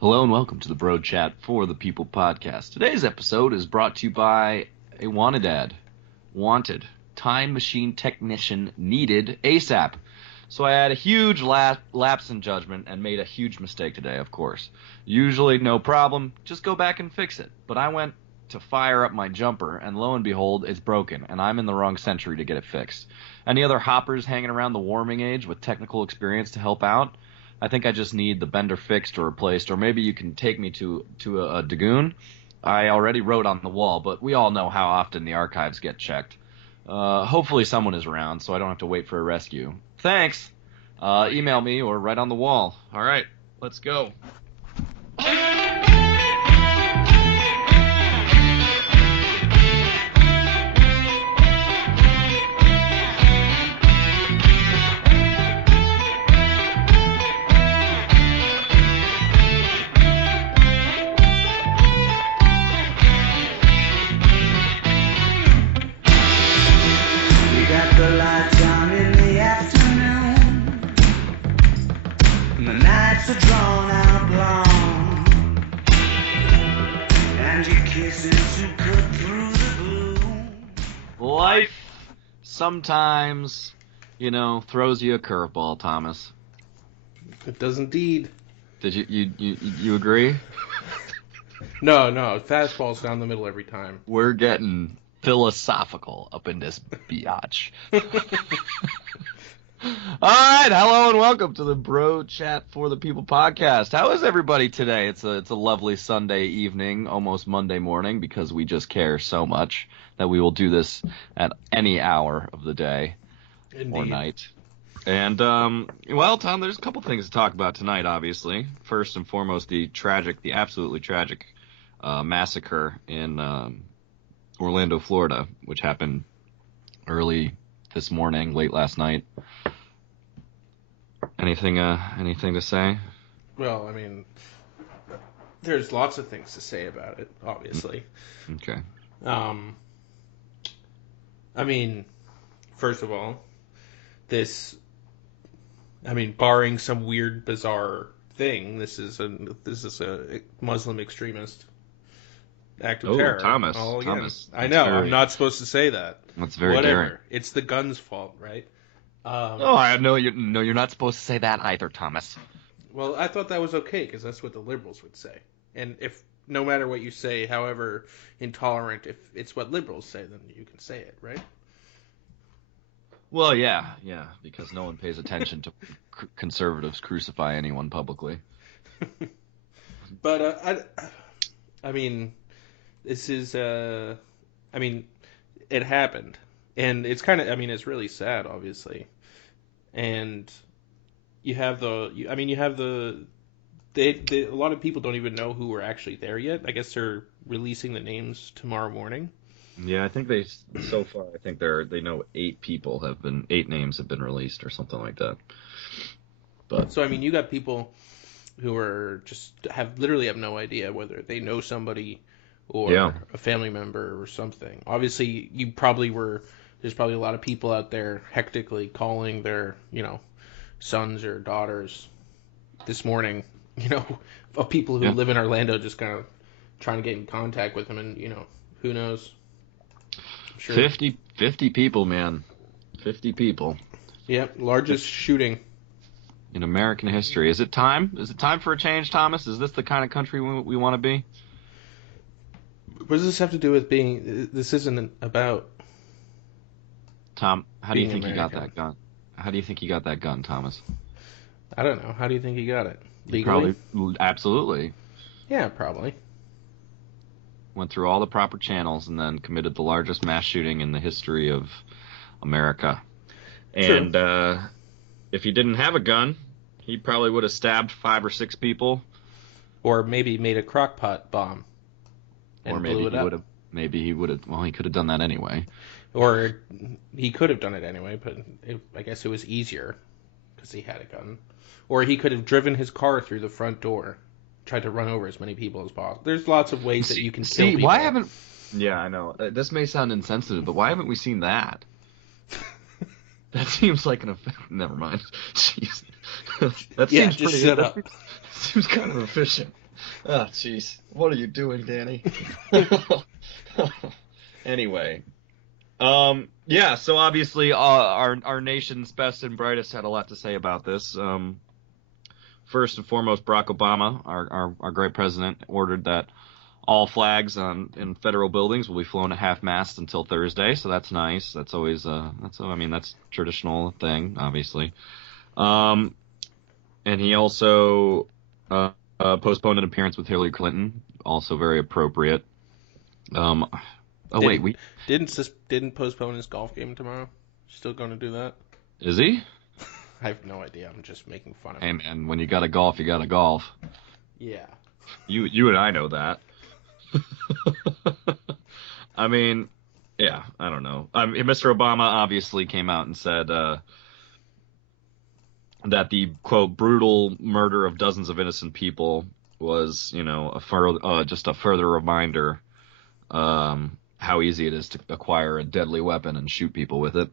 Hello and welcome to the Bro Chat for the People podcast. Today's episode is brought to you by a wanted ad. Wanted. Time machine technician needed ASAP. So I had a huge lapse in judgment and made a huge mistake today, of course. Usually no problem, just go back and fix it. But I went to fire up my jumper and lo and behold, it's broken and I'm in the wrong century to get it fixed. Any other hoppers hanging around the warming age with technical experience to help out? I think I just need the bender fixed or replaced, or maybe you can take me to a Dagoon. I already wrote on the wall, but we all know how often the archives get checked. Hopefully someone is around, so I don't have to wait for a rescue. Thanks! Email me or write on the wall. Alright, let's go. Are drawn out long, and your kisses to cut through the gloom. Life sometimes, throws you a curveball, Thomas. It does indeed. Did you agree? No, fastball's down the middle every time. We're getting philosophical up in this biatch. All right, hello and welcome to the Bro Chat for the People podcast. How is everybody today? It's a lovely Sunday evening, almost Monday morning, because we just care so much that we will do this at any hour of the day or night. And, well, Tom, there's a couple things to talk about tonight, obviously. First and foremost, the absolutely tragic massacre in Orlando, Florida, which happened early this morning, late last night. Anything to say? Well, I mean, there's lots of things to say about it, obviously. Okay. I mean, first of all, barring some weird, bizarre thing, this is a Muslim extremist act of terror. Thomas. I know. I'm not supposed to say that. That's very Whatever. daring. It's the gun's fault, right? I know you're not supposed to say that either, Thomas. Well, I thought that was okay because that's what the liberals would say. And if no matter what you say, however intolerant, if it's what liberals say, then you can say it, right? Well, yeah, because no one pays attention to conservatives crucify anyone publicly. But I mean, this is it happened, and it's kind of it's really sad, obviously. And you have a lot of people don't even know who were actually there yet. I guess they're releasing the names tomorrow morning. Yeah, I think they know 8 names have been released or something like that. But so you got people who are literally have no idea whether they know somebody or a family member or something. Obviously, there's probably a lot of people out there hectically calling their, sons or daughters this morning, of people who live in Orlando, just kind of trying to get in contact with them, and, who knows? I'm sure. 50 people, man. 50 people. Yep, largest shooting in American history. Is it time? Is it time for a change, Thomas? Is this the kind of country we want to be? What does this have to do with this isn't about... Tom, how do you think American. he got that gun? How do you think he got that gun, Thomas? I don't know. How do you think he got it? Legally? Absolutely. Yeah, probably. Went through all the proper channels and then committed the largest mass shooting in the history of America. True. And if he didn't have a gun, he probably would have stabbed 5 or 6 people. Or maybe made a crock-pot bomb. Or maybe he would have. Well, he could have done that anyway. Or he could have done it anyway, but I guess it was easier because he had a gun. Or he could have driven his car through the front door, tried to run over as many people as possible. There's lots of ways that you can kill people. Why haven't... Yeah, I know. This may sound insensitive, but why haven't we seen that? That seems like an... Never mind. Jeez. That seems just pretty... shut up. Seems kind of efficient. Oh, jeez. What are you doing, Danny? Anyway, yeah. So obviously, our nation's best and brightest had a lot to say about this. First and foremost, Barack Obama, our great president, ordered that all flags in federal buildings will be flown at half-mast until Thursday. So that's nice. That's always that's traditional thing, obviously. And he also postponed an appearance with Hillary Clinton, also very appropriate. Oh wait, didn't postpone his golf game tomorrow. Still going to do that? Is he? I have no idea. I'm just making fun of Hey him. man, when you gotta golf, you gotta golf. Yeah. You and I know that. I mean, yeah, I don't know. Mr. Obama obviously came out and said that the quote brutal murder of dozens of innocent people was, just a further reminder how easy it is to acquire a deadly weapon and shoot people with it.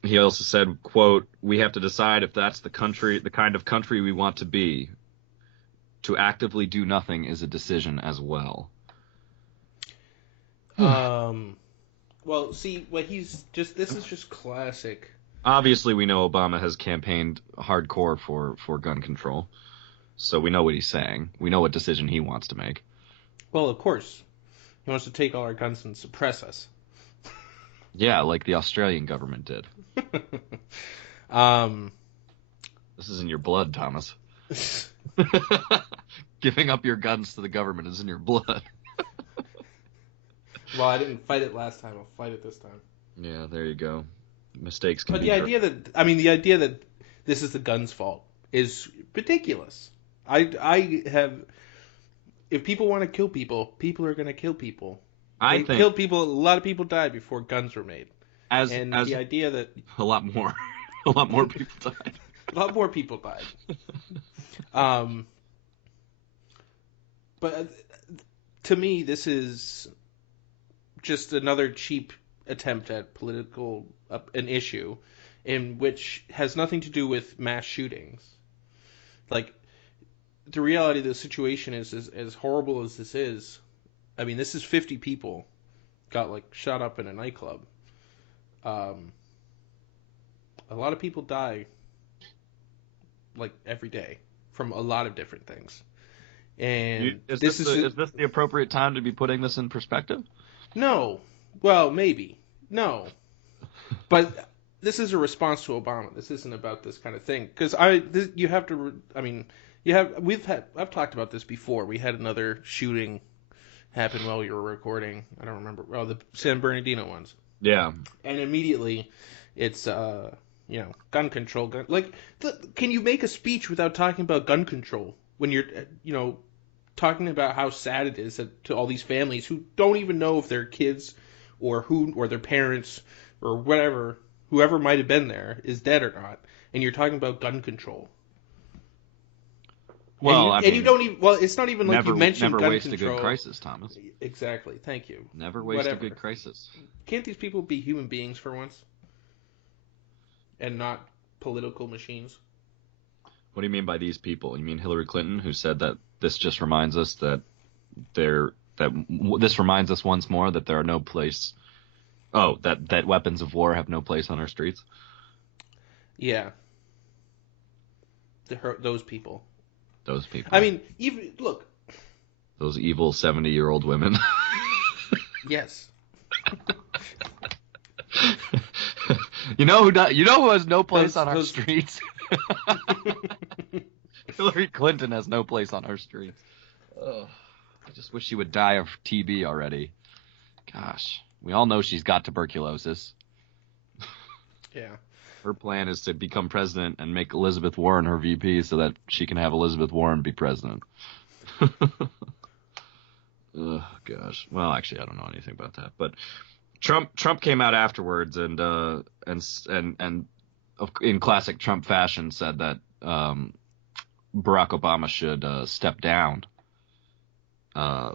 He also said, quote, "We have to decide if that's the kind of country we want to be. To actively do nothing is a decision as well." Well, see, this is just classic. Obviously, we know Obama has campaigned hardcore for gun control, so we know what he's saying. We know what decision he wants to make. Well, of course. He wants to take all our guns and suppress us. Yeah, like the Australian government did. This is in your blood, Thomas. Giving up your guns to the government is in your blood. Well, I didn't fight it last time. I'll fight it this time. Yeah, there you go. Mistakes can But be the idea that this is the gun's fault is ridiculous. If people want to kill people, people are going to kill people. They killed people. A lot of people died before guns were made. The idea that a lot more people died. A lot more people died. But to me, this is just another cheap attempt at an issue in which has nothing to do with mass shootings. Like, the reality of the situation is as horrible as this is. I mean, this is 50 people got shot up in a nightclub. A lot of people die every day from a lot of different things. And is this the appropriate time to be putting this in perspective? No. Well, maybe. No. But this is a response to Obama. This isn't about this kind of thing. Because I've talked about this before. We had another shooting happen while we were recording. I don't remember. Oh, the San Bernardino ones. Yeah. And immediately it's, gun control. Can you make a speech without talking about gun control when you're, talking about how sad it is to all these families who don't even know if their kids or their parents or whoever might have been there is dead or not, and you're talking about gun control. Well, you don't even. Well, it's not even like you mentioned gun control. Never waste a good crisis, Thomas. Exactly. Thank you. Never waste a good crisis. Can't these people be human beings for once, and not political machines? What do you mean by these people? You mean Hillary Clinton, who said that this just reminds us that this reminds us once more that there are no place. Oh, that weapons of war have no place on our streets. Yeah. Those people. Those people. I mean, even look. Those evil 70-year-old women. Yes. You know who has no place on our streets? Hillary Clinton has no place on our streets. I just wish she would die of TB already. Gosh, we all know she's got tuberculosis. Yeah. Her plan is to become president and make Elizabeth Warren her VP so that she can have Elizabeth Warren be president. Oh, gosh. Well, actually, I don't know anything about that. But Trump came out afterwards and in classic Trump fashion said that Barack Obama should step down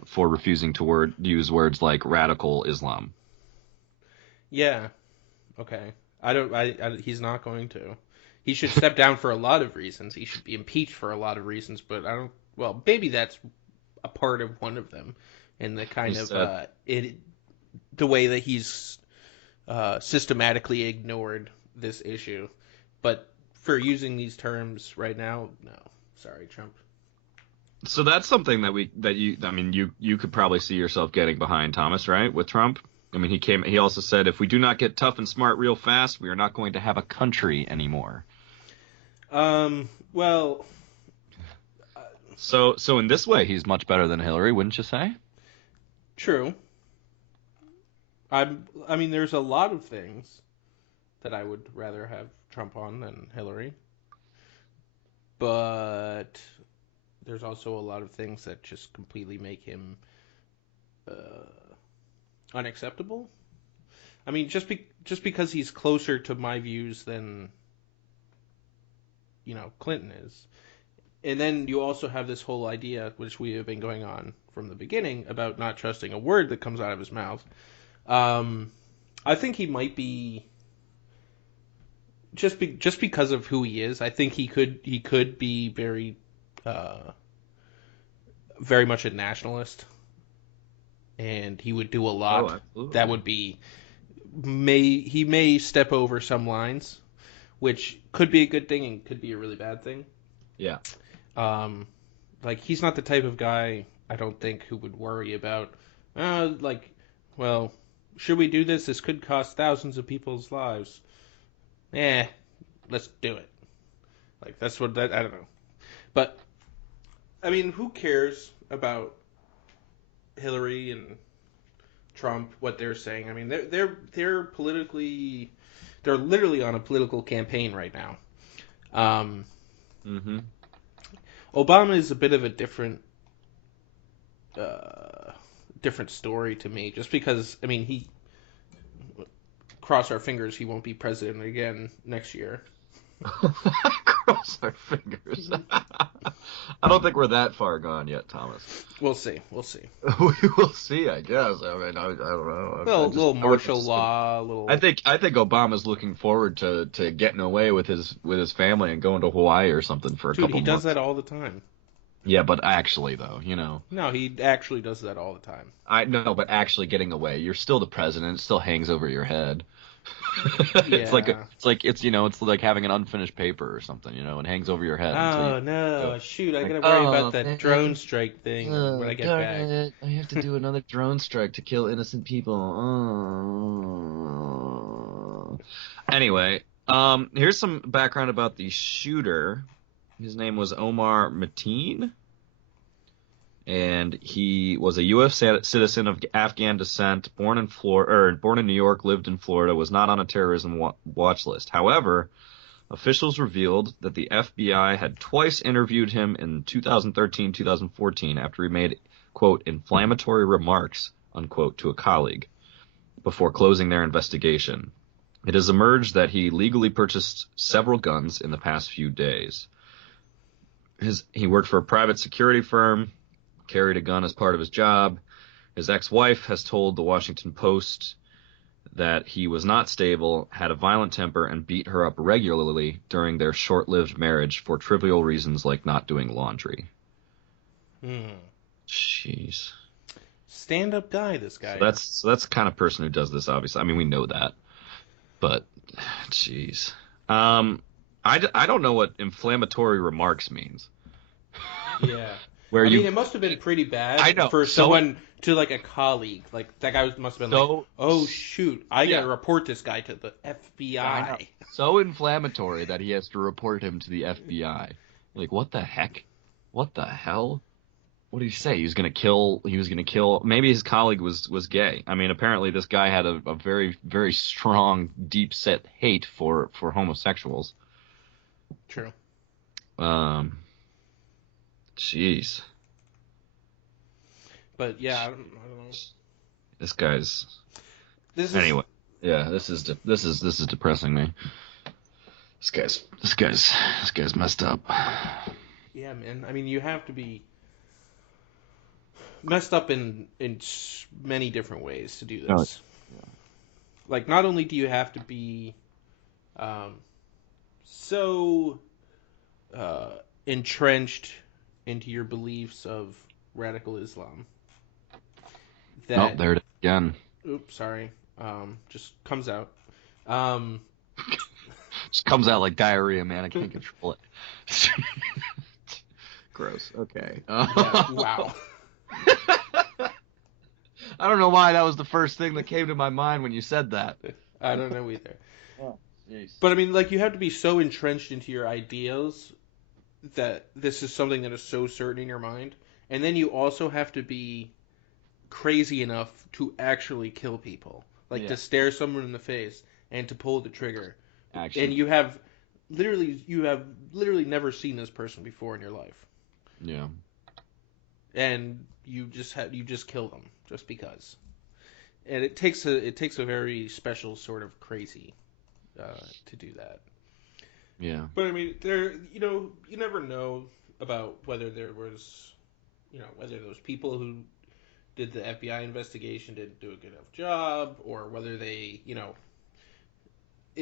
for refusing to use words like radical Islam. Yeah. Okay. He's not going to. He should step down for a lot of reasons. He should be impeached for a lot of reasons, but I don't well, maybe that's a part of one of them, and the kind of the way that he's systematically ignored this issue. But for using these terms right now, no, sorry, Trump. So that's something you could probably see yourself getting behind, Thomas, right? With Trump. I mean, he also said, if we do not get tough and smart real fast, we are not going to have a country anymore. Well. So in this way, he's much better than Hillary, wouldn't you say? True. I mean, there's a lot of things that I would rather have Trump on than Hillary. But there's also a lot of things that just completely make him unacceptable. I mean, just because he's closer to my views than, Clinton is. And then you also have this whole idea, which we have been going on from the beginning, about not trusting a word that comes out of his mouth. I think he might be just because of who he is. I think he could be very very much a nationalist, and he would do a lot that would be he may step over some lines, which could be a good thing and could be a really bad thing. Yeah. Like, he's not the type of guy, I don't think, who would worry about, well, should we do this? This could cost thousands of people's lives. Let's do it. Like, that's what I don't know. But, I mean, who cares about Hillary and Trump, what they're saying? I mean, they're politically, they're literally on a political campaign right now. Mm-hmm. Obama is a bit of a different story to me, just because, I mean, he, cross our fingers, he won't be president again next year. Cross our fingers. I don't think we're that far gone yet, Thomas. We'll see. We will see, I guess. I mean, I don't know. Little martial law. I think Obama's looking forward to getting away with his family and going to Hawaii or something for a couple months. Dude, he does that all the time. Yeah, but actually, though, No, he actually does that all the time. I know, but actually getting away, you're still the president. It still hangs over your head. It's like having an unfinished paper or something, it hangs over your head. Oh no! Shoot, I gotta worry about that drone strike thing when I get back. I have to do another drone strike to kill innocent people. Anyway, here's some background about the shooter. His name was Omar Mateen, and he was a U.S. citizen of Afghan descent, born in New York, lived in Florida, was not on a terrorism watch list. However, officials revealed that the FBI had twice interviewed him in 2013-2014 after he made, quote, inflammatory remarks, unquote, to a colleague before closing their investigation. It has emerged that he legally purchased several guns in the past few days. He worked for a private security firm, carried a gun as part of his job. His ex-wife has told the Washington Post that he was not stable, had a violent temper, and beat her up regularly during their short-lived marriage for trivial reasons like not doing laundry. Jeez. Stand-up guy, this guy. So that's the kind of person who does this, obviously. I mean, we know that. But, jeez. I don't know what inflammatory remarks means. Yeah. I mean, it must have been pretty bad for someone to, like, a colleague. Like, that guy must have been like, oh, shoot, I gotta report this guy to the FBI. So inflammatory that he has to report him to the FBI. Like, what the heck? What the hell? What did he say? He was gonna kill. Maybe his colleague was gay. I mean, apparently this guy had a very, very strong, deep-set hate for homosexuals. True. Jeez. But yeah, I don't know. This guy's. Anyway, yeah, this is depressing me. This guy's messed up. Yeah, man. I mean, you have to be messed up in many different ways to do this. Yeah. Like, not only do you have to be so entrenched into your beliefs of radical Islam. Oh, there it is again. Oops, sorry. Just comes out. Um, Just comes out like diarrhea, man. I can't control it. Gross. Okay. yeah, wow. I don't know why that was the first thing that came to my mind when you said that. I don't know either. Oh, jeez. But I mean, like, you have to be so entrenched into your ideals that this is something that is so certain in your mind. And then you also have to be crazy enough to actually kill people. Like, to stare someone in the face and to pull the trigger. Actually. And you have literally never seen this person before in your life. Yeah. And you just kill them just because. And it takes a very special sort of crazy to do that. Yeah. But I mean, you never know about whether there was, whether those people who did the FBI investigation didn't do a good enough job, or whether they,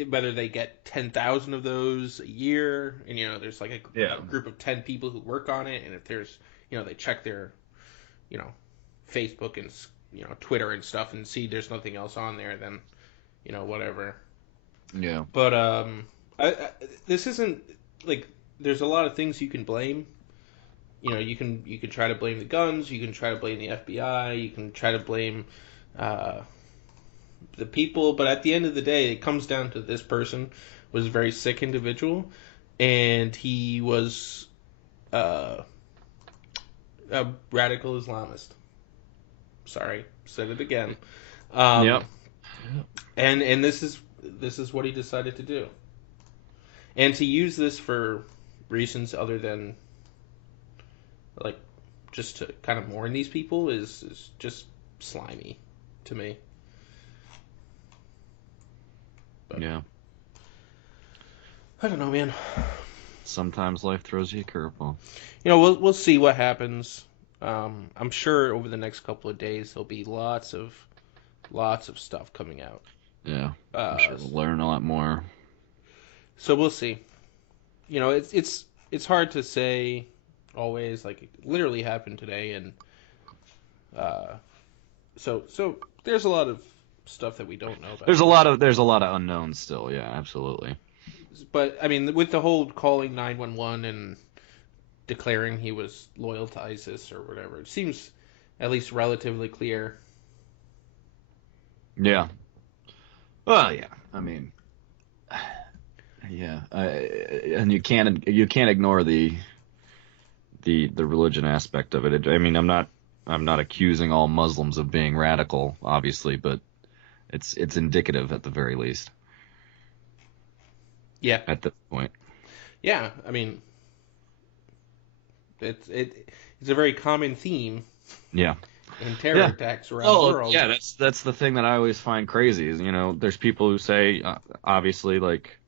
whether they get 10,000 of those a year, and there's like a group of 10 people who work on it, and if there's, they check their, Facebook and Twitter and stuff and see there's nothing else on there, then, whatever. Yeah. But this isn't like there's a lot of things you can blame. You can try to blame the guns, you can try to blame the FBI, you can try to blame the people, but at the end of the day, it comes down to this person was a very sick individual, and he was a radical Islamist. Sorry, said it again. Yep. And this is what he decided to do, and to use this for reasons other than like just to kind of mourn these people is just slimy to me. But, yeah. I don't know, man. Sometimes life throws you a curveball. We'll see what happens. I'm sure over the next couple of days there'll be lots of stuff coming out. Yeah. I'm sure we'll learn a lot more. So we'll see. It's hard to say always, like it literally happened today, and so there's a lot of stuff that we don't know about. There's a lot of unknowns still. Yeah, absolutely. But I mean, with the whole calling 911 and declaring he was loyal to ISIS or whatever, it seems at least relatively clear. Yeah. Well, yeah. I mean, yeah. And you can't ignore the religion aspect of it. I mean, I'm not accusing all Muslims of being radical, obviously, but it's indicative at the very least. Yeah. At this point. Yeah, I mean, it's a very common theme. Yeah. In terror attacks around the world. Yeah, that's the thing that I always find crazy is, there's people who say, obviously, like,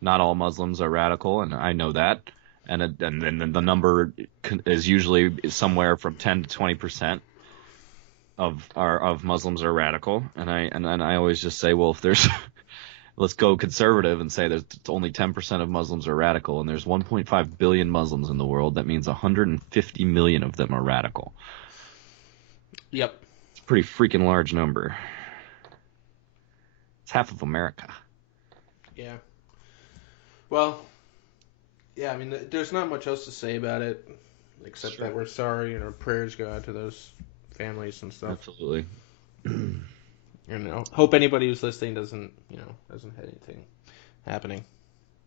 not all Muslims are radical, and I know that, and then the number is usually somewhere from 10 to 20% of Muslims are radical, and I always just say, well, if there's let's go conservative and say there's only 10% of Muslims are radical, and there's 1.5 billion Muslims in the world. That means 150 million of them are radical. Yep. It's a pretty freaking large number. It's half of America. Yeah. Well, yeah, I mean, there's not much else to say about it, except that we're sorry and our prayers go out to those families and stuff. Absolutely. And hope anybody who's listening doesn't have anything happening.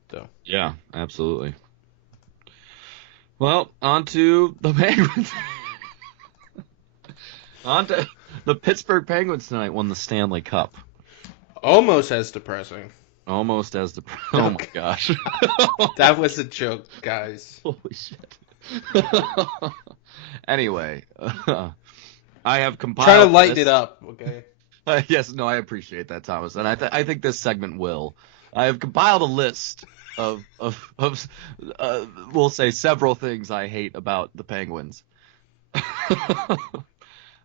So. Yeah, absolutely. Well, on to the Penguins. On to the Pittsburgh Penguins tonight won the Stanley Cup. Almost as depressing. Almost as depressing. Oh my gosh. That was a joke, guys. Holy shit. Anyway, I have compiled. Try to lighten it up, okay? Yes, no, I appreciate that, Thomas, and I think this segment will. I have compiled a list of we'll say several things I hate about the Penguins.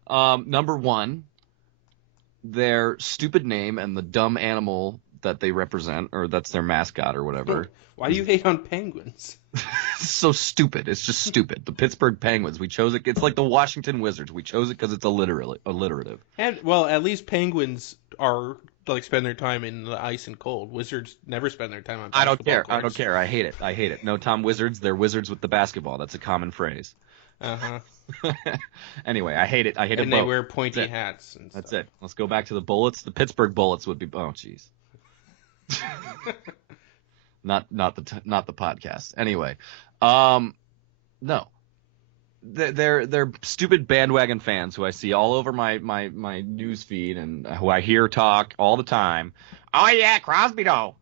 Number one, their stupid name and the dumb animal that they represent, or that's their mascot or whatever. Why do you hate on Penguins? It's so stupid. It's just stupid. The Pittsburgh Penguins. We chose it. It's like the Washington Wizards. We chose it because it's alliterative. And well, at least Penguins are like spend their time in the ice and cold. Wizards never spend their time on basketball I don't care. courts. I don't care. I hate it. No Tom Wizards. They're wizards with the basketball. That's a common phrase. Anyway, I hate it. I hate it. And they wear pointy hats. And That's it. Let's go back to the Bullets. The Pittsburgh Bullets would be. Oh, jeez. not the podcast. Anyway, no. They're stupid bandwagon fans who I see all over my news feed and who I hear talk all the time. Oh yeah, Crosby though.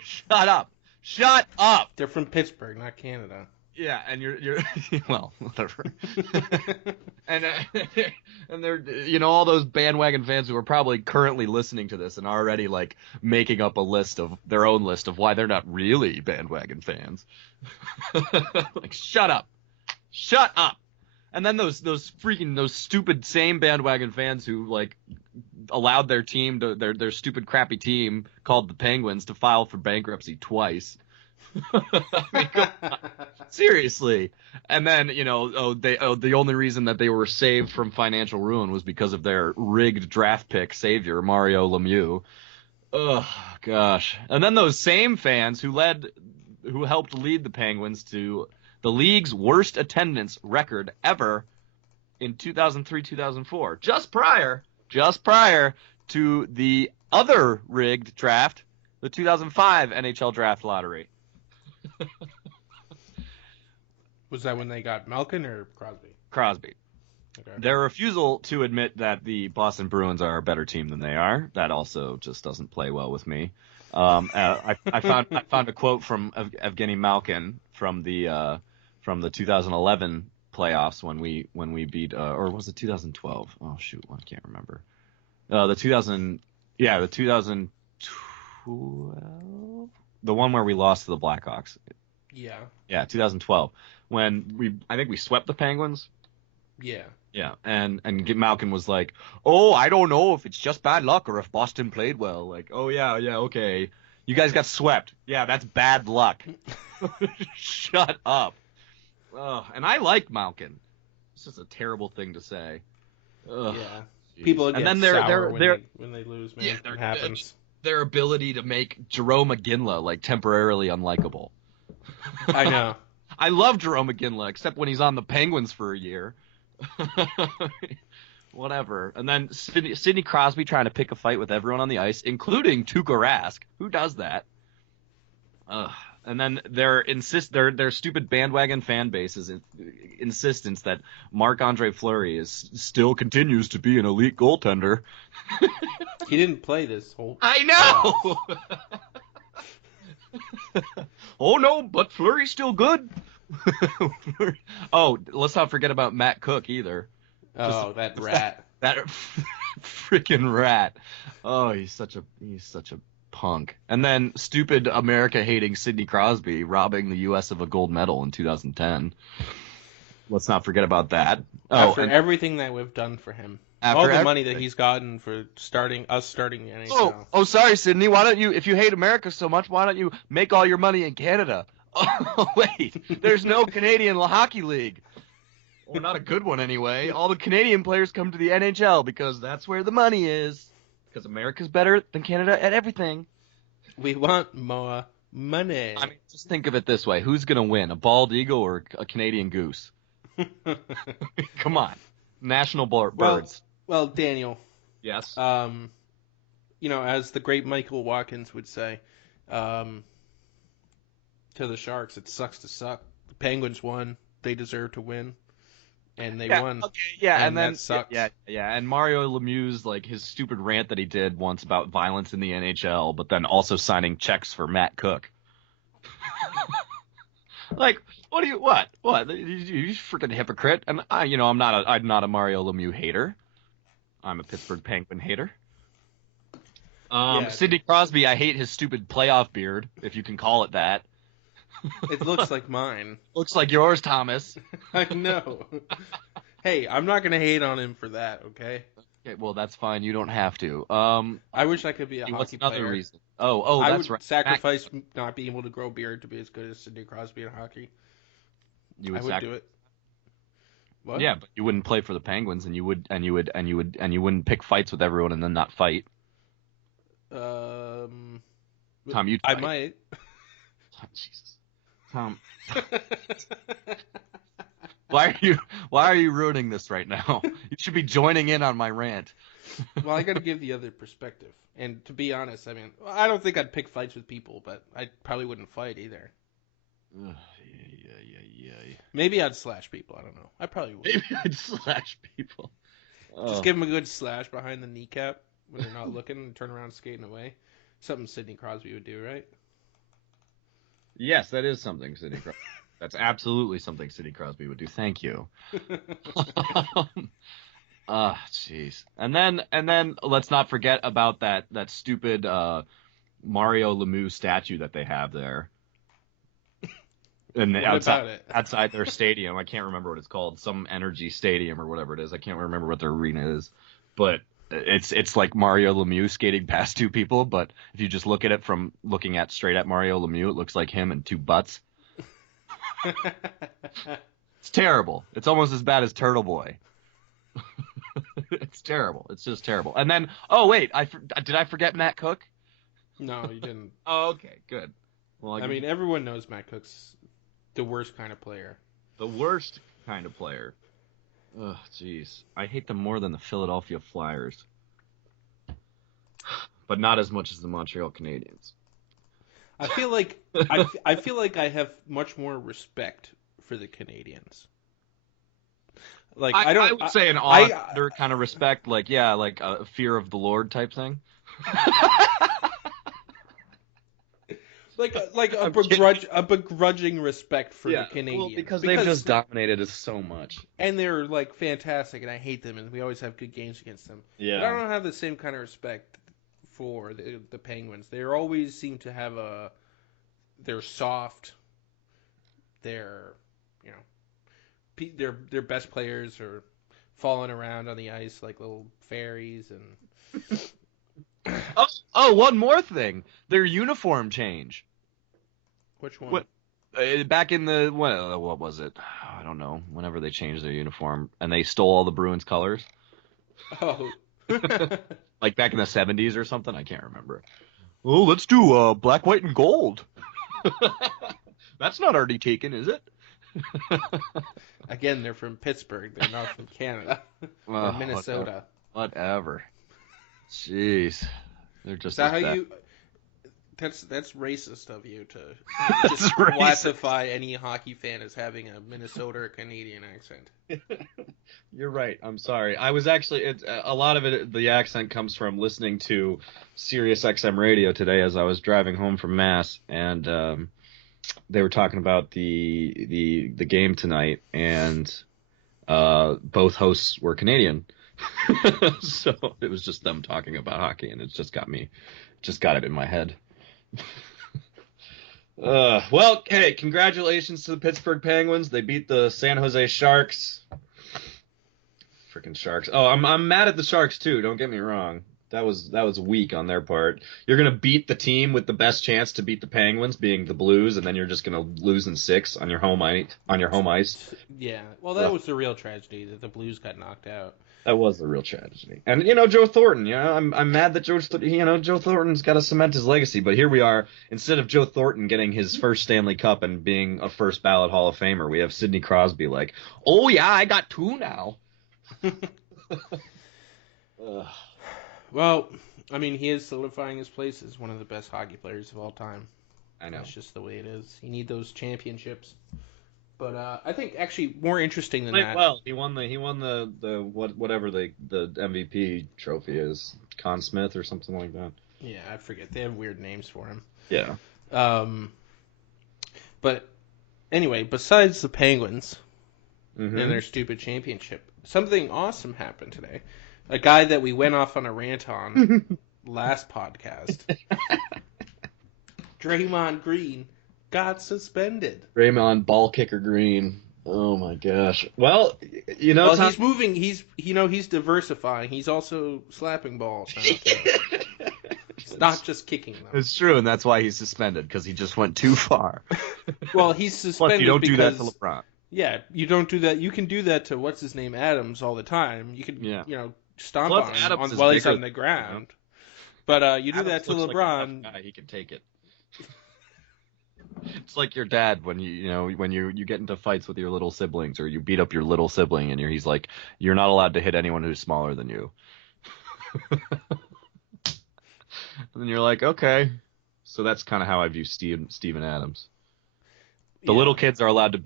Shut up. They're from Pittsburgh, not Canada. Yeah, and you're well, whatever. and they're all those bandwagon fans who are probably currently listening to this and already like making up their own list of why they're not really bandwagon fans. Like shut up. And then those stupid same bandwagon fans who like allowed their team to their stupid crappy team called the Penguins to file for bankruptcy twice. I mean, seriously. And then, the only reason that they were saved from financial ruin was because of their rigged draft pick savior, Mario Lemieux. Oh, gosh. And then those same fans who helped lead the Penguins to the league's worst attendance record ever in 2003-2004, just prior to the other rigged draft, the 2005 NHL draft lottery. Was that when they got Malkin or Crosby? Crosby. Okay. Their refusal to admit that the Boston Bruins are a better team than they are, that also just doesn't play well with me. I found a quote from Evgeny Malkin from the 2011 playoffs when we beat or was it 2012? Oh shoot, I can't remember. The 2012, the one where we lost to the Blackhawks. Yeah, 2012 when I think we swept the Penguins. Yeah, and Malkin was like, "Oh, I don't know if it's just bad luck or if Boston played well." Like, "Oh yeah, okay, you guys got swept. Yeah, that's bad luck." Shut up. And I like Malkin. It's just a terrible thing to say. Ugh, yeah, geez. People get and then sour when they lose, man. Yeah, it happens. Their ability to make Jerome McGinley like temporarily unlikable. I know. I love Jerome McGinley, except when he's on the Penguins for a year. Whatever. And then Sidney Crosby trying to pick a fight with everyone on the ice, including Tuukka Rask. Who does that? And then their stupid bandwagon fan base's insistence that Marc-Andre Fleury still continues to be an elite goaltender. He didn't play this whole. I know. Oh no, but Fleury's still good. Oh, let's not forget about Matt Cook either. Oh, that rat. That freaking rat. Oh, he's such a punk. And then stupid America-hating Sidney Crosby robbing the U.S. of a gold medal in 2010. Let's not forget about that. After everything that we've done for him. All the money that he's gotten for starting the NHL. Oh, sorry, Sidney. Why don't you, if you hate America so much, why don't you make all your money in Canada? Oh, wait. There's no Canadian Hockey League. Or not a good one, anyway. All the Canadian players come to the NHL because that's where the money is. Because America's better than Canada at everything. We want more money. I mean, just think of it this way. Who's going to win, a bald eagle or a Canadian goose? Come on. National birds. Well, Daniel. Yes? As the great Michael Watkins would say, to the Sharks, it sucks to suck. The Penguins won. They deserve to win. And they won. Okay, yeah, and then that sucks. Yeah, and Mario Lemieux's like his stupid rant that he did once about violence in the NHL, but then also signing checks for Matt Cook. Like, what? You freaking hypocrite. And I'm not a Mario Lemieux hater. I'm a Pittsburgh Penguin hater. Sidney Crosby, I hate his stupid playoff beard, if you can call it that. It looks like mine. Looks like yours, Thomas. I know. Hey, I'm not going to hate on him for that, okay? Okay, well, that's fine. You don't have to. I wish I could be a What's hockey another player. reason? Oh, I that's would right. sacrifice not being able to grow beard to be as good as Sidney Crosby in hockey. You I would would do it. What? Yeah, but you wouldn't play for the Penguins, and you wouldn't pick fights with everyone and then not fight. Um, Tom, you'd I fight. might. Jesus, Tom, why are you ruining this right now? You should be joining in on my rant. Well, I got to give the other perspective. And to be honest, I mean, I don't think I'd pick fights with people, but I probably wouldn't fight either. Yeah. Maybe I'd slash people. I don't know. I probably would. Maybe I'd slash people. Just give them a good slash behind the kneecap when they're not looking and turn around skating away. Something Sidney Crosby would do, right? Yes, that is something Sidney Crosby. That's absolutely something Sidney Crosby would do. Thank you. Jeez. And then let's not forget about that stupid Mario Lemieux statue that they have there. And outside their stadium. I can't remember what it's called. Some energy stadium or whatever it is. I can't remember what their arena is. But it's like Mario Lemieux skating past two people, but if you just look at it from looking at straight at Mario Lemieux, it looks like him and two butts. It's terrible. It's almost as bad as Turtle Boy. It's terrible. It's just terrible. And then, oh wait, did I forget Matt Cook? No, you didn't. Oh, okay, good. Well, I mean, everyone knows Matt Cook's the worst kind of player. The worst kind of player. Ugh, jeez. I hate them more than the Philadelphia Flyers. But not as much as the Montreal Canadiens. I feel like I feel like I have much more respect for the Canadiens. Like I would say an odd kind of respect, like like a fear of the Lord type thing. like a begrudging respect for the Canadiens. Well, because they've just dominated us so much. And they're like fantastic, and I hate them, and we always have good games against them. Yeah. But I don't have the same kind of respect for the Penguins. They always seem to have they're soft. They're, their best players are falling around on the ice like little fairies and. One more thing. Their uniform change. Which one? Back in the what was it? I don't know. Whenever they changed their uniform and they stole all the Bruins colors. Oh. Like back in the 70s or something. I can't remember. Oh, let's do black, white, and gold. That's not already taken, is it? Again, they're from Pittsburgh. They're not from Canada or Minnesota. Whatever. Jeez, they're just. Is that how bad. you? That's racist of you to just classify any hockey fan as having a Minnesota or Canadian accent. You're right. I'm sorry. I was actually a lot of it. The accent comes from listening to Sirius XM radio today as I was driving home from Mass, and they were talking about the game tonight, and both hosts were Canadian. So it was just them talking about hockey, and it just got it in my head. Well, hey, congratulations to the Pittsburgh Penguins. They beat the San Jose Sharks. Freaking Sharks. Oh, I'm mad at the Sharks too. Don't get me wrong. That was weak on their part. You're gonna beat the team with the best chance to beat the Penguins, being the Blues, and then you're just gonna lose in 6 on your home ice. Yeah, well, that was the real tragedy that the Blues got knocked out. That was the real tragedy. And Joe Thornton. I'm mad that Joe Thornton's got to cement his legacy. But here we are. Instead of Joe Thornton getting his first Stanley Cup and being a first ballot Hall of Famer, we have Sidney Crosby like, oh yeah, I got 2 now. Well, I mean, he is solidifying his place as one of the best hockey players of all time. I know. That's just the way it is. You need those championships. But I think actually more interesting than that. Well, he won the whatever the MVP trophy is, Conn Smith or something like that. Yeah, I forget. They have weird names for him. Yeah. But anyway, besides the Penguins Mm-hmm. and their stupid championship, something awesome happened today. A guy that we went off on a rant on last podcast, Draymond Green, got suspended. Draymond ball kicker Green. Oh my gosh. Well, Well, he's moving. He's diversifying. He's also slapping balls now. It's not just kicking them. It's true, and that's why he's suspended, because he just went too far. Well, he's suspended Plus, you don't because, do that to LeBron. Yeah, you don't do that. You can do that to what's his name, Adams, all the time. You can, stomp Plus, on Adams him is while he's bigger on the ground. But you do Adams that to looks LeBron. like a tough guy. He can take it. It's like your dad when you get into fights with your little siblings, or you beat up your little sibling, and he's like, you're not allowed to hit anyone who's smaller than you. And then you're like, okay. So that's kind of how I view Steven Adams. The little kids are allowed to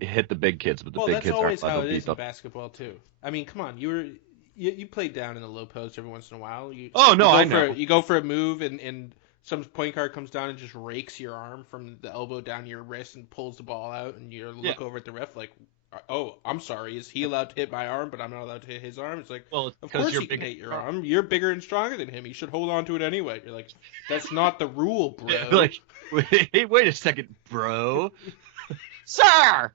hit the big kids, but the big kids aren't allowed to beat up. Well, that's always how it is in basketball too. I mean, come on, you played down in the low post every once in a while. I know. You go for a move, and some point guard comes down and just rakes your arm from the elbow down to your wrist and pulls the ball out, and you look over at the ref like, oh, I'm sorry, is he allowed to hit my arm, but I'm not allowed to hit his arm? It's like, well, of course he can hit your arm. You're bigger and stronger than him. He should hold on to it anyway. You're like, that's not the rule, bro. Like, wait a second, bro. Sir!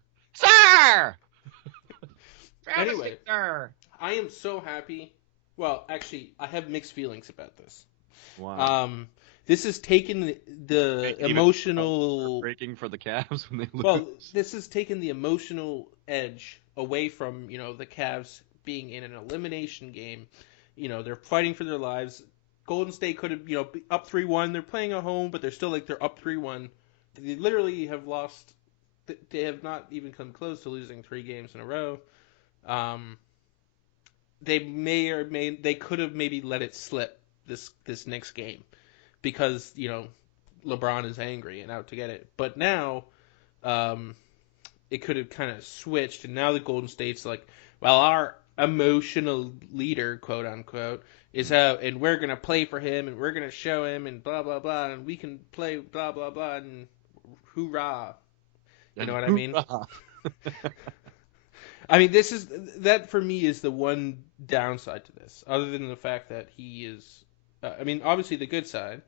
Anyway, I am so happy. Well, actually, I have mixed feelings about this. Wow. This has taken the emotional breaking for the Cavs when they lose. Well, this has taken the emotional edge away from, the Cavs being in an elimination game. They're fighting for their lives. Golden State could have, be up 3-1. They're playing at home, but they're still they're up 3-1. They literally have lost. They have not even come close to losing 3 games in a row. They could have maybe let it slip this next game, because LeBron is angry and out to get it. But now it could have kind of switched, and now the Golden State's like, well, our emotional leader, quote unquote, is out, and we're gonna play for him, and we're gonna show him, and blah blah blah, and we can play blah blah blah, and hoorah. You know what I mean? I mean, that for me is the one downside to this, other than the fact that he is. Obviously the good side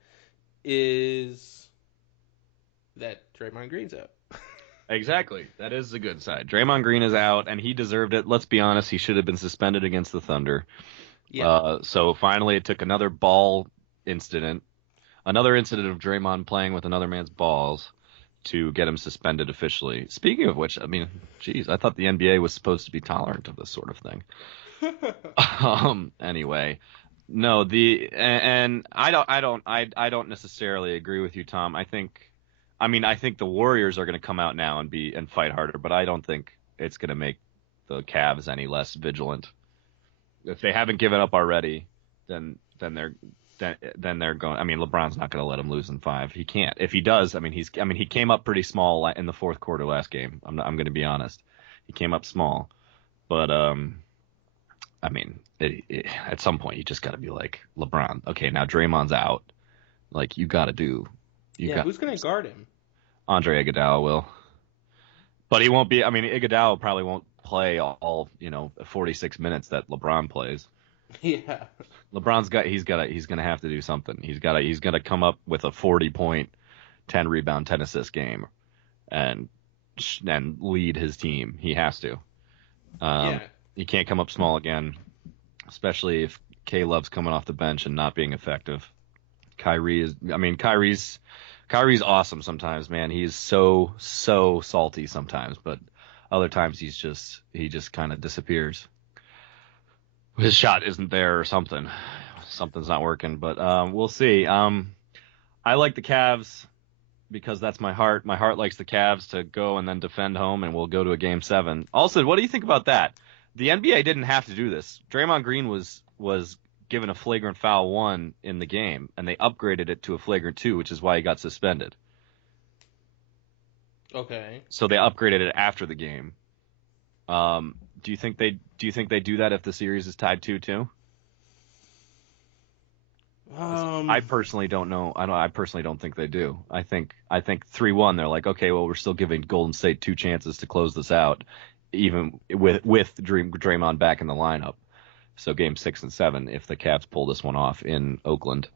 is that Draymond Green's out. Exactly. That is the good side. Draymond Green is out, and he deserved it. Let's be honest, he should have been suspended against the Thunder. Yeah. So finally it took another incident of Draymond playing with another man's balls to get him suspended officially. Speaking of which, I thought the NBA was supposed to be tolerant of this sort of thing. Anyway, no, I don't necessarily agree with you, Tom. I think the Warriors are going to come out now and fight harder, but I don't think it's going to make the Cavs any less vigilant. If they haven't given up already, then they're going. LeBron's not going to let them lose in 5. He can't. If he does, he came up pretty small in the fourth quarter last game. I'm going to be honest. He came up small, but at some point you just got to be like, LeBron, okay, now Draymond's out. Like, you got to do. Who's going to guard him? Andre Iguodala will, but he won't be. Iguodala probably won't play all 46 minutes that LeBron plays. Yeah. He's gonna have to do something. He's gotta come up with a 40-point, 10 rebound, 10 assist game, and lead his team. He has to. He can't come up small again, especially if K-Love's coming off the bench and not being effective. Kyrie's awesome sometimes, man. He's so salty sometimes, but other times he just kind of disappears. His shot isn't there or something. Something's not working, but we'll see. I like the Cavs because that's my heart. My heart likes the Cavs to go and then defend home, and we'll go to a Game 7. Also, what do you think about that? The NBA didn't have to do this. Draymond Green was given a flagrant foul 1 in the game, and they upgraded it to a flagrant 2, which is why he got suspended. Okay. So they upgraded it after the game. Do you think they do that if the series is tied 2-2? I personally don't know. I personally don't think they do. I think 3-1. They're like, okay, well, we're still giving Golden State 2 chances to close this out, even with Draymond back in the lineup. So Game 6 and 7, if the Cavs pull this one off in Oakland.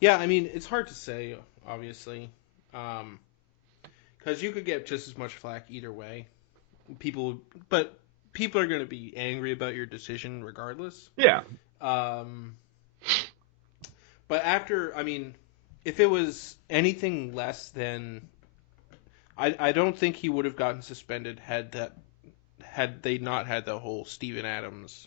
Yeah, it's hard to say, obviously, because you could get just as much flack either way. But people are going to be angry about your decision regardless. Yeah. But if it was anything less than, I don't think he would have gotten suspended had they not had the whole Steven Adams.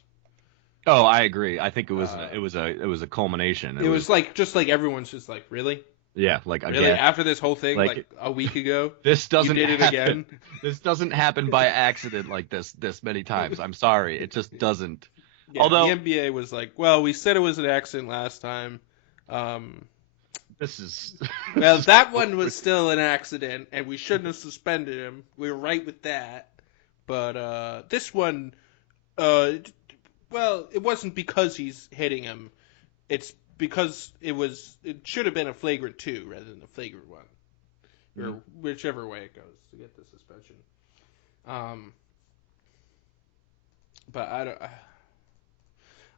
Oh, I agree. I think it was a culmination. It was like just like everyone's just like, really? Yeah, like Really? again. After this whole thing, like a week ago, this doesn't you did it happen. again. This doesn't happen by accident like this many times. I'm sorry, it just doesn't. Yeah, Although the NBA was like, well, we said it was an accident last time. This is Well, that one was still an accident, and we shouldn't have suspended him. We were right with that. But this one, well, it wasn't because he's hitting him. It's because it should have been a flagrant 2 rather than a flagrant 1. Or whichever way it goes to get the suspension. But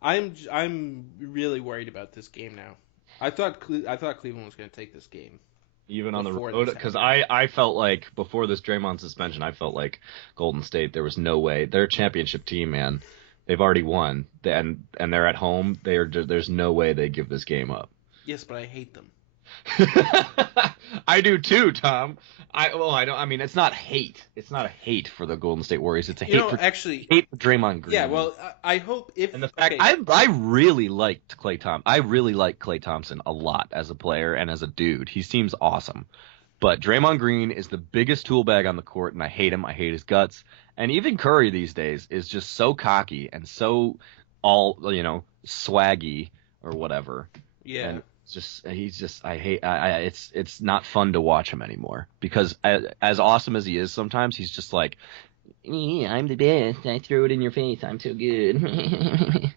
I'm really worried about this game now. I thought Cleveland was going to take this game. even on the road, because I felt like before this Draymond suspension, I felt like Golden State, there was no way. They're a championship team, man. They've already won, and they're at home. There's no way they give this game up. Yes, but I hate them. I do too, Tom. I mean, it's not hate. It's not a hate for the Golden State Warriors. It's a hate for Draymond Green. Yeah, well, I hope if and the fact I really liked Klay Thompson. I really like Klay Thompson a lot as a player and as a dude. He seems awesome. But Draymond Green is the biggest tool bag on the court, and I hate him. I hate his guts. And even Curry these days is just so cocky and so swaggy or whatever. Yeah. And it's not fun to watch him anymore because as awesome as he is sometimes, he's just like, I'm the best. I throw it in your face. I'm so good.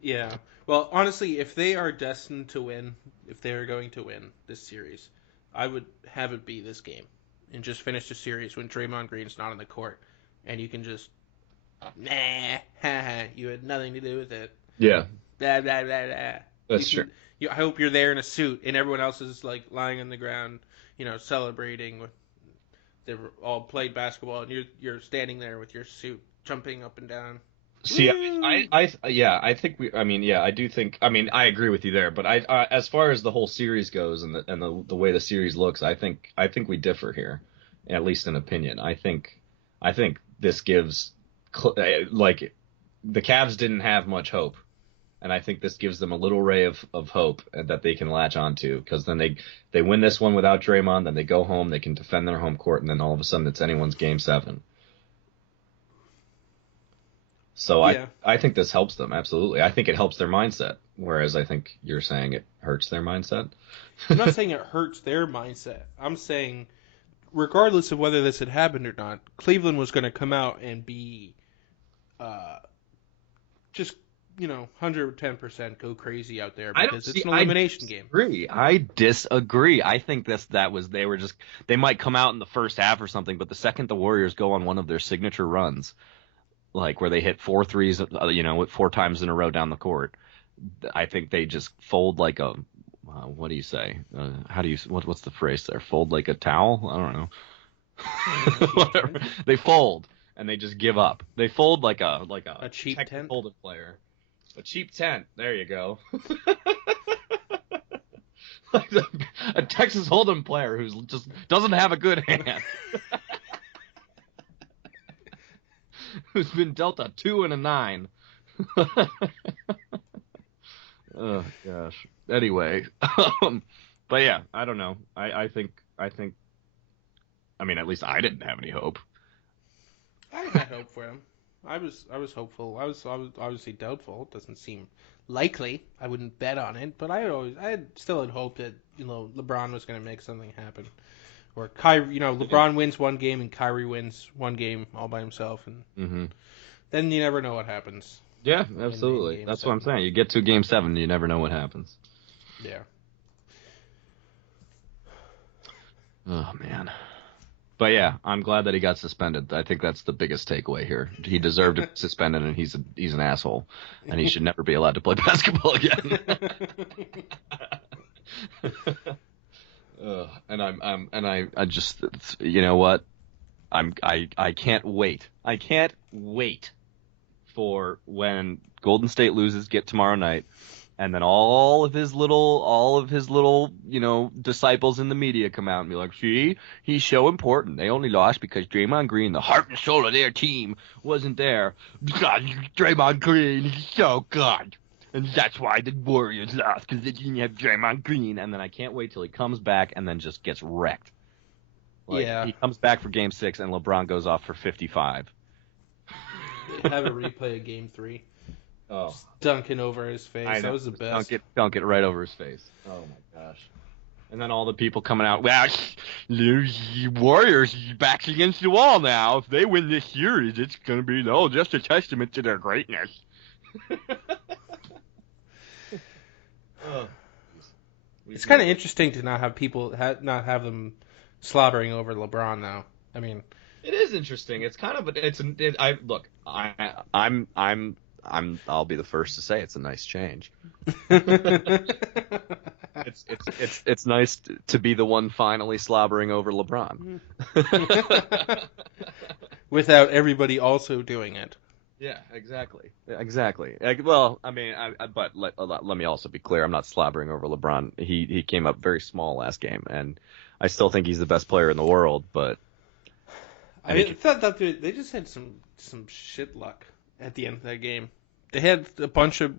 Yeah. Well, honestly, if they are destined to win, if they are going to win this series, I would have it be this game and just finish the series when Draymond Green's not on the court and you can just, you had nothing to do with it. Yeah. Blah, blah, blah, blah. That's true. I hope you're there in a suit and everyone else is like lying on the ground, celebrating. They've all played basketball and you're standing there with your suit, jumping up and down. See, I agree with you there, but as far as the whole series goes and the way the series looks, I think we differ here, at least in opinion. I think this gives the Cavs didn't have much hope. And I think this gives them a little ray of hope that they can latch onto, because then they win this one without Draymond, then they go home, they can defend their home court, and then all of a sudden it's anyone's Game 7. So yeah. I think this helps them, absolutely. I think it helps their mindset, whereas I think you're saying it hurts their mindset. I'm not saying it hurts their mindset. I'm saying, regardless of whether this had happened or not, Cleveland was going to come out and be just 110% go crazy out there because it's an elimination game. I disagree. I think they might come out in the first half or something, but the second the Warriors go on one of their signature runs, like where they hit 4 threes, 4 times in a row down the court, I think they just fold like a, what do you say? What's the phrase there? Fold like a towel? I don't know. Whatever. They fold and they just give up. They fold like a cheap tent folded player. A cheap tent. There you go. Like a Texas Hold'em player who just doesn't have a good hand. Who's been dealt a 2 and a 9. Oh gosh. Anyway, but yeah, I don't know. I think. I mean, at least I didn't have any hope. I had hope for him. I was hopeful. I was obviously doubtful. It doesn't seem likely. I wouldn't bet on it, but I still had hope that LeBron was going to make something happen, or Kyrie. LeBron wins one game and Kyrie wins one game all by himself, and then you never know what happens. Yeah, absolutely. That's what I'm saying. You get to Game 7, you never know what happens. Yeah. Oh man. But yeah, I'm glad that he got suspended. I think that's the biggest takeaway here. He deserved to be suspended, and he's an asshole, and he should never be allowed to play basketball again. And I just, you know what? I can't wait. I can't wait for when Golden State loses tomorrow night, and then all of his little, disciples in the media come out and be like, see, he's so important. They only lost because Draymond Green, the heart and soul of their team, wasn't there. God, Draymond Green is so good. And that's why the Warriors lost, because they didn't have Draymond Green. And then I can't wait till he comes back and then just gets wrecked. He comes back for Game 6 and LeBron goes off for 55. Have a replay of Game 3. Oh. Just dunking over his face. I know. That was the best. Dunk it right over his face. Oh my gosh. And then all the people coming out, well, the Warriors backs against the wall now. If they win this series, it's going to be just a testament to their greatness. It's kind of interesting to not have people not have them slobbering over LeBron now. I mean, it is interesting. It's kind of I'll be the first to say it's a nice change. It's nice to be the one finally slobbering over LeBron. Without everybody also doing it. Yeah, exactly. Well, I mean, but let me also be clear. I'm not slobbering over LeBron. He came up very small last game, and I still think he's the best player in the world. But I thought that they just had some shit luck at the end of that game. They had a bunch of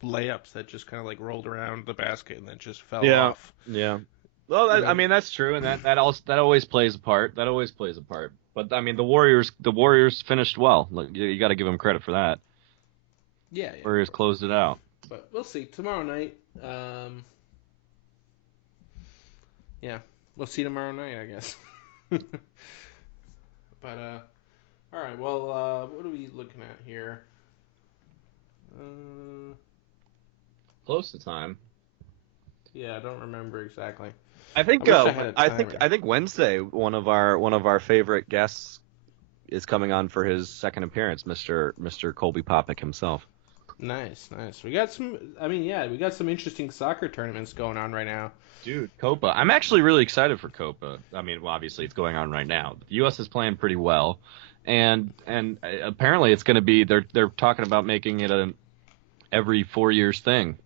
layups that just kind of like rolled around the basket and then just fell off. Yeah. Well, I mean that's true, and that always plays a part. That always plays a part. But I mean, the Warriors finished well. You got to give them credit for that. Yeah. Warriors closed it out. But we'll see tomorrow night. Yeah, we'll see tomorrow night, I guess. But all right. Well, what are we looking at here? Close to time. Yeah, I don't remember exactly. I think Wednesday one of our favorite guests is coming on for his second appearance, Mr. Colby Popick himself. Nice. We got some interesting soccer tournaments going on right now. Dude, Copa. I'm actually really excited for Copa. I mean, well, obviously it's going on right now. The US is playing pretty well, and apparently it's going to be they're talking about making it an every 4 years thing.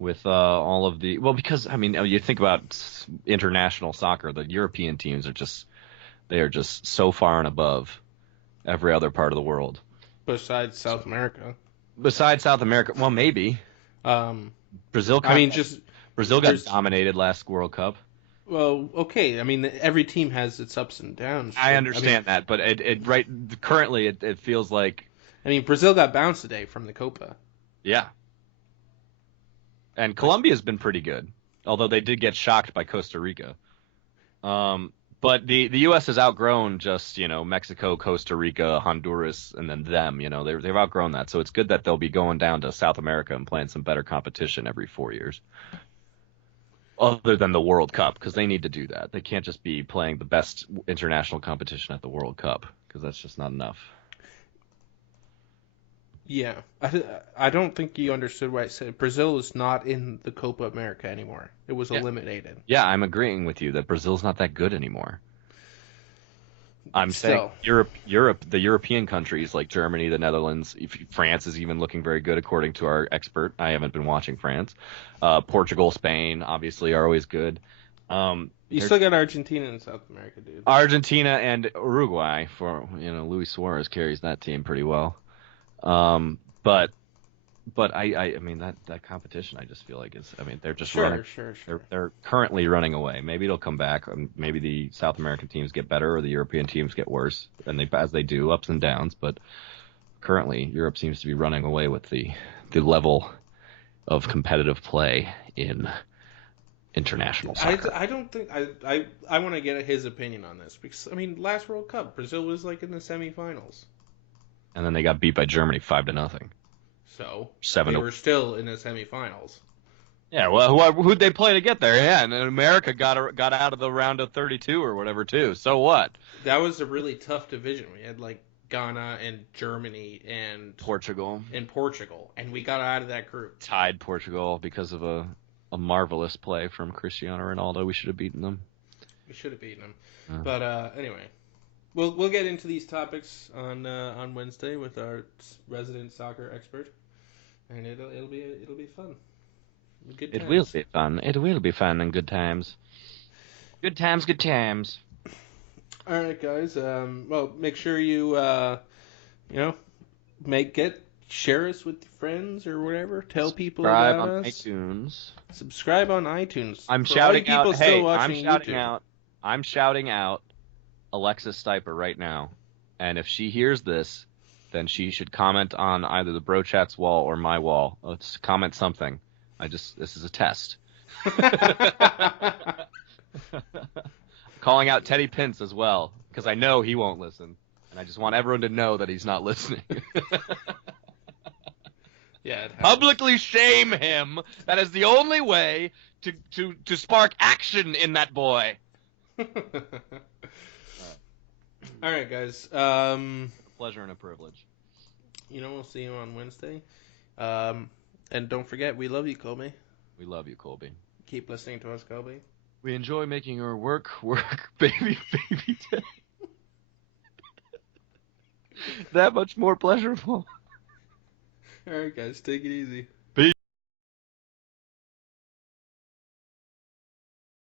With all of because I mean, you think about international soccer, the European teams are just so far and above every other part of the world. Besides South America, well, maybe. Brazil. Brazil got dominated last World Cup. Well, okay. I mean, every team has its ups and downs. I understand that, but currently it feels like. I mean, Brazil got bounced today from the Copa. Yeah. And Colombia's been pretty good, although they did get shocked by Costa Rica. But the U.S. has outgrown just, Mexico, Costa Rica, Honduras, and then them. They've outgrown that. So it's good that they'll be going down to South America and playing some better competition every 4 years. Other than the World Cup, because they need to do that. They can't just be playing the best international competition at the World Cup, because that's just not enough. Yeah, I don't think you understood what I said. Brazil is not in the Copa America anymore. It was eliminated. Yeah, I'm agreeing with you that Brazil's not that good anymore. I'm saying Europe, the European countries like Germany, the Netherlands, France is even looking very good according to our expert. I haven't been watching France. Portugal, Spain, obviously are always good. You still got Argentina in South America, dude. Argentina and Uruguay for Luis Suarez carries that team pretty well. But I mean that competition I just feel like they're just running. Sure. They're currently running away. Maybe it'll come back. Maybe the South American teams get better or the European teams get worse, and as they do, ups and downs. But currently, Europe seems to be running away with the level of competitive play in international soccer. I don't think I want to get his opinion on this because last World Cup Brazil was like in the semifinals. And then they got beat by Germany 5-0. So 7. They were still in the semifinals. Yeah, well, who'd they play to get there? Yeah, and America got out of the round of 32 or whatever too. So what? That was a really tough division. We had like Ghana and Germany and Portugal, and we got out of that group. Tied Portugal because of a marvelous play from Cristiano Ronaldo. We should have beaten them. We should have beaten them. Uh. But anyway, we'll get into these topics on Wednesday with our resident soccer expert, and it'll be fun. Good times. It will be fun. It will be fun and good times. Good times, good times. All right, guys. Well, make sure you share us with your friends or whatever. Tell people Subscribe about on us. iTunes. Subscribe on iTunes. I'm For all you shouting people out. still Hey, watching YouTube. I'm shouting out Alexis Stiper right now. And if she hears this, then she should comment on either the Bro Chat's wall or my wall. Let's comment something. This is a test. Calling out Teddy Pence as well, because I know he won't listen. And I just want everyone to know that he's not listening. Yeah. Publicly shame him. That is the only way to spark action in that boy. All right, guys. A pleasure and a privilege. We'll see you on Wednesday. And don't forget, we love you, Colby. We love you, Colby. Keep listening to us, Colby. We enjoy making your work, baby. That much more pleasurable. All right, guys. Take it easy.